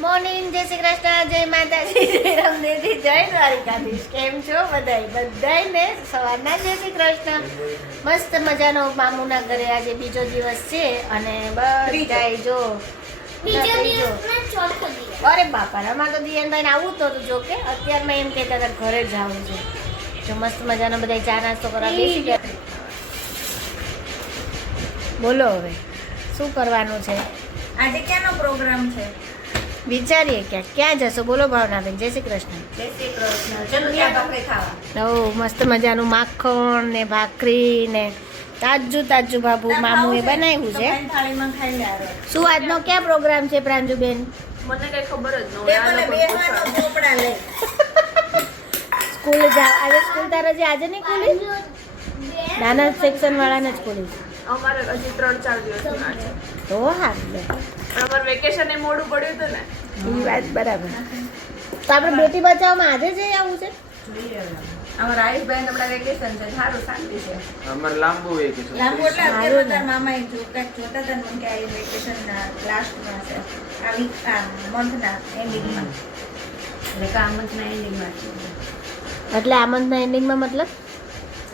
Morning, જય શ્રી કૃષ્ણ, જય માતાજી, જય રામદેવજી, જય દ્વારિકાધીશ. કેમ છો બધાયને સવારના જય શ્રી કૃષ્ણ. મસ્ત મજાનો મામુના ઘરે આજે બીજો દિવસ છે અને બધાય જો અરે બાપા, અમારે તો દિયનભાઈ ને આવું તો જો કે અત્યારમાં એમ કહેતા હતા ઘરે જ આવું છે. જો મસ્ત મજાનો બધા ચા નાસ્તો કરવા બેસી ગયા. બોલો હવે શું કરવાનું છે આજે ક્યાંનો પ્રોગ્રામ છે? વિચારીએ ક્યાં જશો? બોલો ભાવનાબેન. જય શ્રી કૃષ્ણ. જય શ્રી કૃષ્ણ. ચલો ત્યાં ભાખરી ખાવા. ઓ મસ્ત મજાનું માખણ ને ભાખરી ને તાજું બાબુ મામુએ બનાવ્યું છે. થાળીમાં ખાઈ લે. શું આજનો ક્યાં પ્રોગ્રામ છે પ્રાંજુબેન? મને કઈ ખબર જ ન તે હોય. મને બેહવાનો ચોપડા લે. સ્કૂલ આજે સ્કૂલ તારે આજે નહીં ખુલી? નાના સેક્શન વાળાને જ ખુલી છે. અમારે હજી 3-4 દિવસ ના છે. તો હા, અમારે વેકેશન એ મોડું પડ્યું હતું ને. એ વાત બરાબર. તો આપણે બેટી બચાવમાં આજે જઈ આવું છે. જોઈએ હવે. અમારા આયુષભાઈ હમણાં વેકેશન છે. સારું શાંતિ છે. અમારે લાંબુ વેકેશન લાંબુ એટલે અત્યારે તારા મામા એક જોતા હતા ને મને કે આ વેકેશનના લાસ્ટમાં છે. આ મંથના એન્ડિંગમાં. એટલે કે આ મંથના એન્ડિંગમાં છે. એટલે આ મંથના એન્ડિંગમાં મતલબ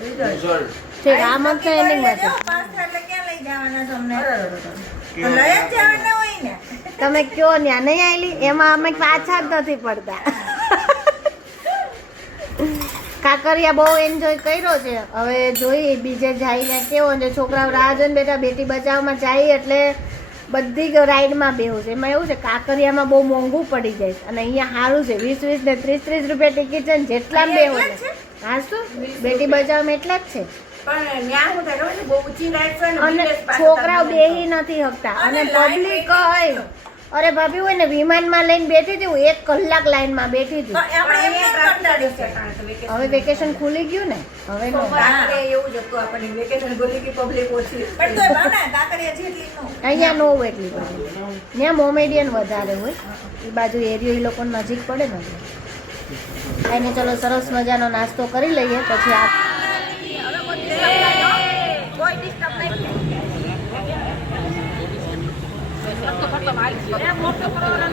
રિઝલ્ટ છે આ મંથના એન્ડિંગમાં છે. પાસ થાય એટલે ક્યાં લઈ જવાના છે અમને? તો લઈ જ જવાના હોય ને. તમે કયો ત્યાં નહીં આવેલી એમાં અમે પાછા જ નથી પડતા. કાકરિયા બહુ એન્જોય કર્યો છે. હવે જોઈ બીજે જઈને કેવો છે. છોકરાઓ રાહ જોઈને બેઠા. બેટી બચાવમાં જાય એટલે બધી રાઈડમાં બેવું છે. એમાં એવું છે કાકરિયામાં બહુ મોંઘું પડી જાય છે અને અહીંયા સારું છે. 20-20 ને 30-30 રૂપિયા ટિકિટ છે ને જેટલા બેવો ને. હા શું બેટી બચાવમાં એટલા જ છે. પણ ન્યા હું થાય ખબર છે? બહુ ઊંચી લાઈટ છે ને અને વિલેજ પાસે છોકરાઓ તમને બેહી નથી શકતા અને અને લાઈન પબ્લિક એટલી હોય. અરે ભાભી હોય ને વિમાનમાં લઈને બેઠી હતી હું 1 કલાક લાઈનમાં બેઠી હતી. પણ આપણે એમને જ કંટાળી છે. હવે વેકેશન ખુલી ગયું ને હવે નો. કાંકરિયા એવું જ હતું આપણને વેકેશન ગોલી કી પબ્લિક ઓછી પણ તોય ભાવના કાંકરિયા જેટલી નો અહીંયા નો હોય એટલી બધી. ત્યાં મોમેડિયન વધારે હોય. એ બાજુ એરિયો એ લોકો નજીક પડે ને. એને ચલો સરસ મજાનો નાસ્તો કરી લઈએ પછી આ કોઈ ડિસ્ટર્બ નહીં. મોટો પ્રોગ્રામ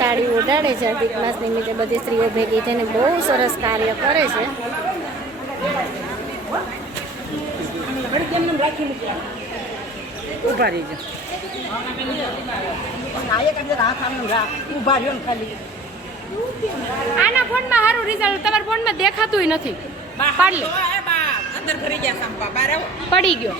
સાડી ઓઢાડે છે. અધિક માસ નિમિત્તે બધી સ્ત્રીઓ ભેગી થઈને બહુ સરસ કાર્ય કરે છે. ઉભા રહીજો. આના ફોનમાં સારું રિઝલ્ટ તમારા ફોનમાં દેખાતું નથી. પાડ લે. અંદર ફરી ગયા સંપા બાર આવો. પડી ગયો.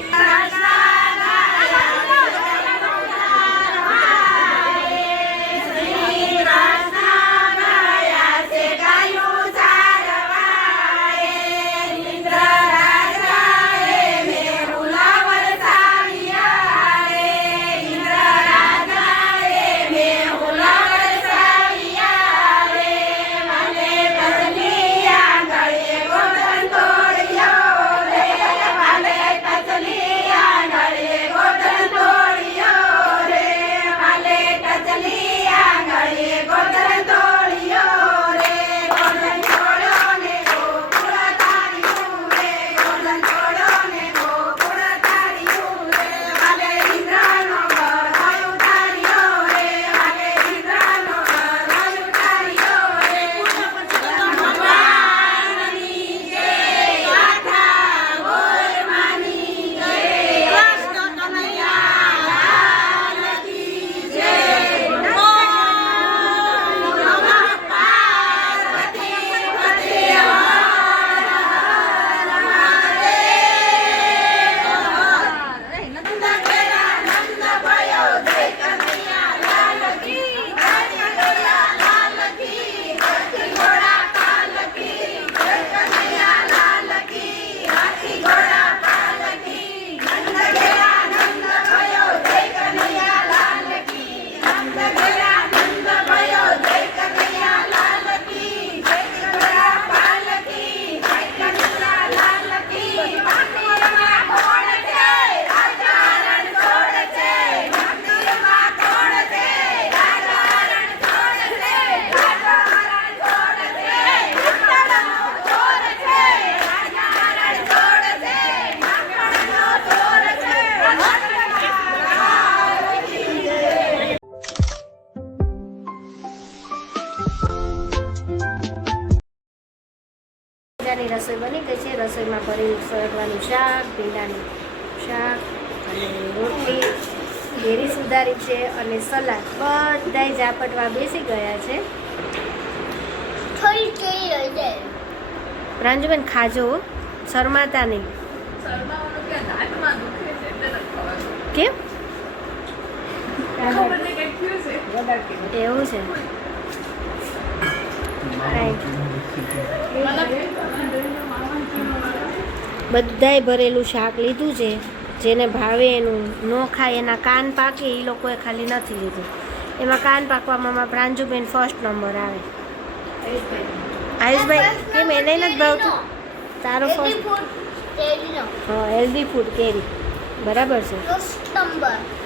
મજાની રસોઈ બની ગઈ છે. રસોઈમાં ભરેલું સરગવાનું શાક, ભીંડાનું શાક અને રોટલી, ઘેરી સુધારી છે અને સલાડ. બધાય ઝાપટવા બેસી ગયા છે. પ્રાંજુબેન ખાજો, શરમાતા નહીં. શરમાવાનું ક્યાં? દાંતમાં દુખે છે એટલે નથી ખવાતું. કેમ ખબર નહીં કંઈક થયું છે. એવું છે? બધાય ભરેલું શાક લીધું છે. જેને ભાવે એનું, ન ખાય એના કાન પાકે એ લોકોએ ખાલી નથી લીધું. એમાં કાન પાકવામાં પ્રાંજુબેન ફર્સ્ટ નંબર આવે. આયુષભાઈ કેમ એને નથી ભાવતું? તારો ફર્સ્ટ? હા, હેલ્ધી ફૂડ કેરી બરાબર છે.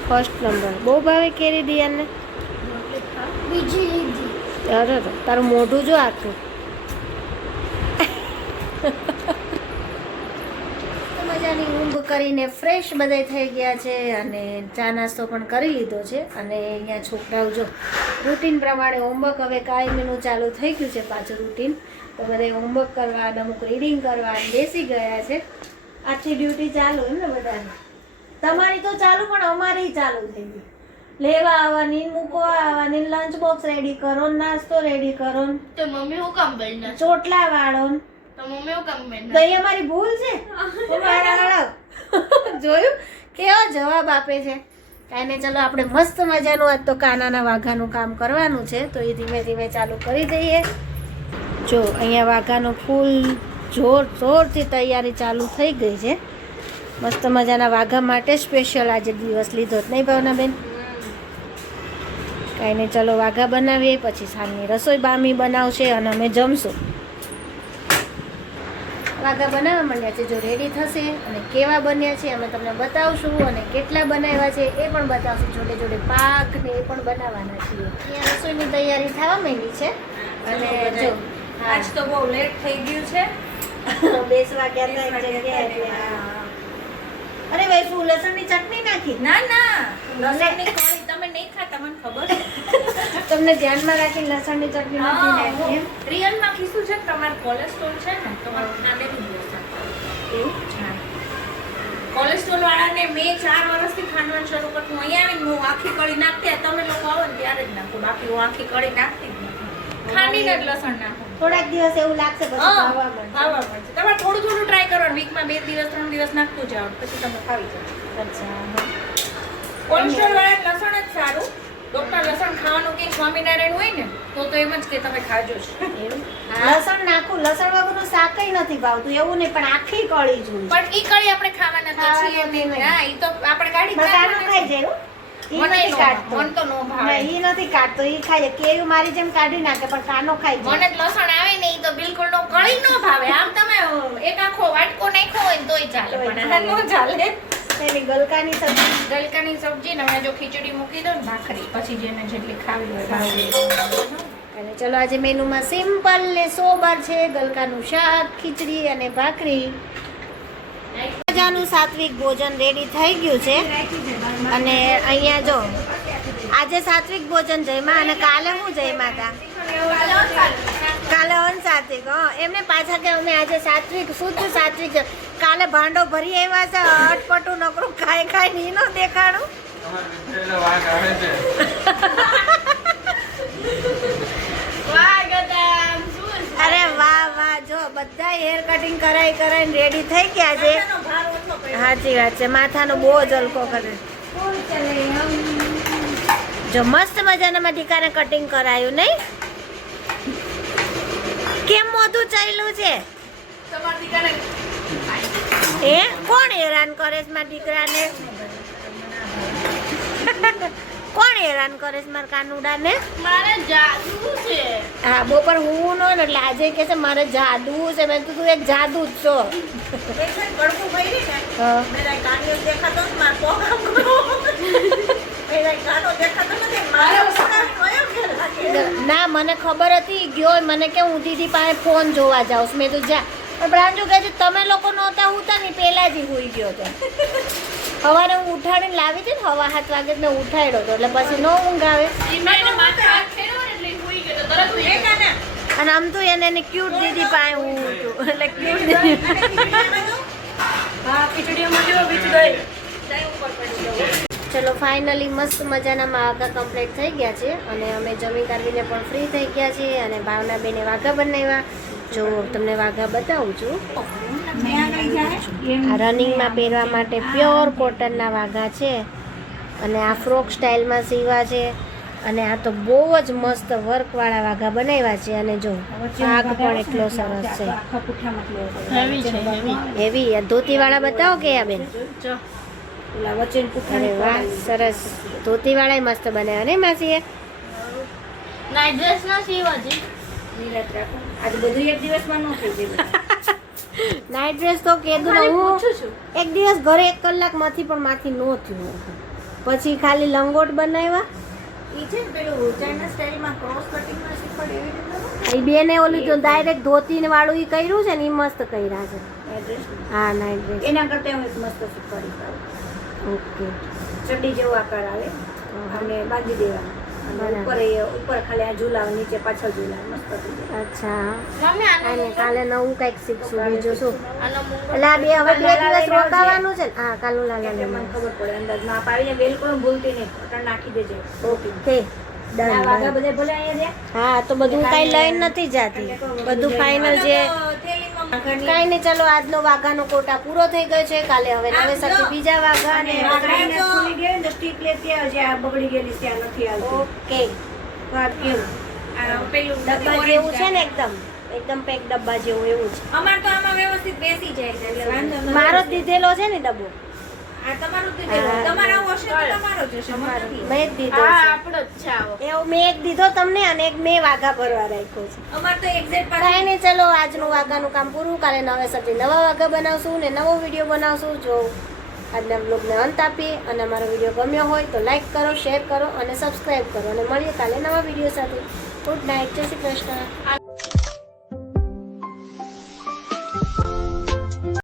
First number. બહુ ભાવે કેરી દિયાને? અરે તારું મોઢું જો આખું. મજાની ઊંઘ કરીને ફ્રેશ બધાય થઈ ગયા છે અને ચા નાસ્તો પણ કરી લીધો છે. અને અહીંયા છોકરાઓ જો રૂટીન પ્રમાણે હોમવર્ક હવે કાયમીનું ચાલુ થઈ ગયું છે પાછું રૂટીન. તો બધાય હોમવર્ક કરવા અને અમુક રીડિંગ કરવા બેસી ગયા છે. આખી ડ્યુટી ચાલુ એમ ને બધાને? તમારી તો ચાલુ પણ અમારી ચાલુ થઈ ગઈ. લેવા આવવાની, મૂકવા આવવાની, લંચ બોક્સ રેડી કરો, નાસ્તો રેડી કરો, તો મમ્મી હું કામ બની ચોટલા વાળો. તો મમ્મી હું કામ બની તો એ અમારી ભૂલ છે. જોયું કેવો જવાબ આપે છે. કાંઈ નહીં, ચલો આપણે મસ્ત મજાનું આજ તો કાનાના વાઘાનું કામ કરવાનું છે તો એ ધીમે ધીમે ચાલુ કરી દઈએ. જો અહીંયા વાઘાનું ફૂલ જોરથી તૈયારી ચાલુ થઈ ગઈ છે. મસ્ત મજાના વાઘા માટે સ્પેશિયલ આજે દિવસ લીધો જ નહીં ભાવનાબેન? કાંઈ નહીં, ચલો વાઘા બનાવીએ, પછી સાંજની રસોઈ બામી બનાવશે અને અમે જમશું. વાઘા બનાવવા માંડ્યા છે. જો રેડી થશે અને કેવા બન્યા છે અમે તમને બતાવશું અને કેટલા બનાવ્યા છે એ પણ બતાવશું. જોડે જોડે પાક ને એ પણ બનાવવાના છીએ. અહીંયા રસોઈની તૈયારી થવા માંડી છે. અને જો આજ તો બહુ લેટ થઈ ગયું છે. બેસવા ગયા હતા એક જગ્યાએ. અરે ભાઈ શું લસણની ચટણી નાખી? ના ના લસણની કળી તમે નહીં ખાતા મને ખબર છે. તમને ધ્યાનમાં રાખીને લસણની ચટણી નથી નાખી એમ? રિયલમાં કીધું છે કે તમારે કોલેસ્ટ્રોલ છે ને તમારું ખાંડે નહીં બેસતા. એવું? હા. કોલેસ્ટ્રોલ વાળાને મેં 4 વર્ષથી ખાંડવાનું શરૂ કરતું અહીંયા આવીને હું આખી કળી નાખતી તમે લોકો આવો ને ત્યારે જ નાખું બાકી હું આખી કળી નાખતી જ નથી ખાંડીને જ લસણ નાખું થોડાક દિવસ એવું લાગશે પછી ભાવવા મળશે. ખાવા મળશે તમારે થોડું થોડું ટ્રાય કરવાનું વીકમાં 2 દિવસ 3 દિવસ નાખતું જાવ પછી તમે ખાવી જાવ અચ્છા. કોલેસ્ટ્રોલ વાળા લસણ જ સારું ડોક્ટર લસણ ખાવાનું કે સ્વામિનારાયણ હોય ને તો એમ જ કે તમે ખાજો જ એવું? લસણ નાખું, લસણ વગરનું શાકેય નથી ભાવતું એવું નહીં, પણ આખી કળી જોઈએ. પણ ઈ કળી આપણે ખાવાના તો છીએ ખાવાના નહીં નહીં. હા ઈ તો આપણે ગાડી બસ આનું ખાઈ જાય હો. ઈ મને નથી નો કાઢતો. મન તો નો ભાવે ના, ઈ નથી કાઢતો, ઈ ખાય છે. કેયું મારી જેમ કાઢી નાખે પણ કાનો ખાઈ મને જાય. જ લસણ આવે ને ઈ તો બિલકુલ નો કળી નો ભાવે આમ તમે એક આખો વાટકો નાખ્યો હોય ને તોય ચાલે તોય પણ ચાલે. નો ચાલે એની ગલકાની સબ્જી ગલકાની સબ્જી ને હવે જો ખીચડી મૂકી દો ને ભાખરી પછી જેને જેટલી ખાવી હોય ભાવે અને ચલો આજે મેનુમાં સિમ્પલ ને સોબર છે ગલકાનું શાક, ખીચડી અને ભાખરી. મજાનું સાત્વિક ભોજન રેડી થઈ ગયું છે અને અહીંયા જો આજે સાત્વિક ભોજન જમ્યા અને કાલે હું જમ્યા હતા. કાલે અનસાત્વિક. એમને પાછા કે અમે આજે સાત્વિક શુદ્ધ સાત્વિક છે. કાલે ભાંડો ભરી આવ્યા છે અટપટું નકરું ખાઈ ખાઈ ની નો દેખાડું. તમારે વાઘ આવે છે. અરે વાહ વાહ જો બધા હેર કટિંગ કરાઈ કરાઈને રેડી થઈ ગયા છે. સાચી વાત છે માથાનો બહુ જ હલકો કરે. જો મસ્ત મજાના ટીકાને કટિંગ કરાયું નહીં? કેમ મોઢું ચાલ્યું છે? એ કોણ હેરાન કરે છે મારા દીકરાને? કોણ હેરાન કરે છે મારા કાનુડાને? મારે જાદુ છે. હા બપોર હું નો ને એટલે આજે કે છે મારે જાદુ છે. મેં કીધું તું એક જાદુ જ છો. ગળકું ભરી ને હા. મેરા કાનિયો દેખાતો જ માર પ્રોગ્રામ કરો મેરા કાનો દેખાતો નથી મારે ઉસકાવી નયો ઘેર રાખે ના મને ખબર હતી ગયો મને કે હું દીદી પાસે ફોન જોવા જાઉં છું. મેં તો જા પણ પ્રાંજુ કહે છે તમે લોકો નહોતા હુતા ને પહેલા જ હુઈ ગયો હતો. સવારે હું ઉઠાડીને લાવી હતી ને 7:30 વાગે મેં ઉઠાડ્યો હતો એટલે પછી નો ઊંઘ આવે. એને માથે હાથ ફેરવ્યો ને એટલે હુઈ ગયો તો તરત હુઈ ગયો. બેટા અને આમ તો એને ક્યુટ દીદી પાસે હું હતું એટલે ક્યુટ દીદી. હા ખીચડીમાં જો બીજું દહીં. દહીં ઉપર પડી ગયો ચલો ફાઇનલી મસ્ત મજાના વાઘા કમ્પ્લીટ થઈ ગયા છે અને અમે જમી કાઢીને પણ ફ્રી થઈ ગયા છીએ અને ભાવના બેને વાઘા બનાવ્યા. જો તમને વાઘા બતાવું છું. આ રનિંગમાં પહેરવા માટે પ્યોર કોટનના વાઘા છે અને આ ફ્રોક સ્ટાઇલમાં સીવા છે અને આ તો બહુ જ મસ્ત વર્કવાળા વાઘા બનાવ્યા છે અને જો ભાગ પણ એટલો સરસ છે. હેવી છે હેવી. એવી આ ધોતીવાળા બતાવો કે આ બેન? જો અરે વાહ સરસ ધોતીવાળા મસ્ત બનાવ્યા ને માસીએ? નાઈટ ડ્રેસ ના સીવાજી. આજ બધું એક દિવસમાં ન થઈ જાય નાઇટ ડ્રેસ તો કીધું ને હું એક દિવસ ઘરે 1 કલાકમાંથી પણ માથી નો થયું. પછી ખાલી લંગોટ બનાવ્યા. ઈ છે ને પેલું ચાઇના સ્ટાઇલમાં ક્રોસ કટિંગમાં શીખવાડે એવી રીતે એ બેને ઓલું જો ડાયરેક્ટ ધોતીને વાળું ઈ કર્યું છે ને એ મસ્ત કર્યા છે. એડ્રેસ હા નાઇટ ડ્રેસ. એના કરતા હું એક મસ્ત શીખવાડી ઓકે ચડ્ડી જેવો આકાર આવે અને બાંધી દેવાનું અને ઉપર ખાલી આ ઝૂલાવ નીચે પાછળ ઝૂલાવ મસ્ત થઈ જાય. અચ્છા મમ્મી અને કાલે નવું કંઈક શીખશું બીજું શું? આનો મૂંગો એટલે આ બે હવે 2 દિવસ રોકાવાનું છે ને? હા કાલું એટલે મને લાલા ખબર પડે અંદાજમાં આપ આવીને બિલકુલ ભૂલતી નહીં બટન નાખી દેજે ઓકે આ વાઘા ડન. બધે ભલે અહીંયા રહ્યા હા તો બધું કાંઈ લઈને નથી જાતી બધું ફાઇનલ જે કાંઈ નહીં. ચલો આજનો વાઘાનો કોટા પૂરો થઈ ગયો છે. કાલે હવે નવેસરથી બીજા વાઘા અને વાઘાને ખુલી ગઈ ને સ્ટીક લેતી આવજે આ બગડી ગયેલી ત્યાં નથી આવતી ઓકે વાત કેવું આ પેલું ડબ્બા જેવું છે ને એકદમ પેક ડબ્બા જેવું એવું છે. અમાર તો આમાં વ્યવસ્થિત બેસી જાય છે એટલે વાંધો નથી. મારો જ દીધેલો છે ને ડબ્બો. આ તમારું જ દીધેલું. તમારો આવો હશે તો તમારો જ હશે અમારો નથી. મેં જ દીધો આ છે. આપણો જ છે આવો. એવું મેં એક દીધો તમને અને એક મેં વાઘા ભરવા રાખ્યો છે. અમાર તો એક્ઝેક્ટ કાંઈ નહીં ચલો આજનું વાઘાનું કામ પૂરું. કાલે નવેસરથી નવા વાઘા બનાવશું ને નવો વિડીયો બનાવશું. જો આજના બ્લોગને અંત આપીએ અને અમારો વિડીયો ગમ્યો હોય તો લાઈક કરો, શેર કરો અને સબસ્ક્રાઈબ કરો અને મળીએ કાલે નવા વિડીયો સાથે. ગુડ નાઇટ, જય શ્રી કૃષ્ણ.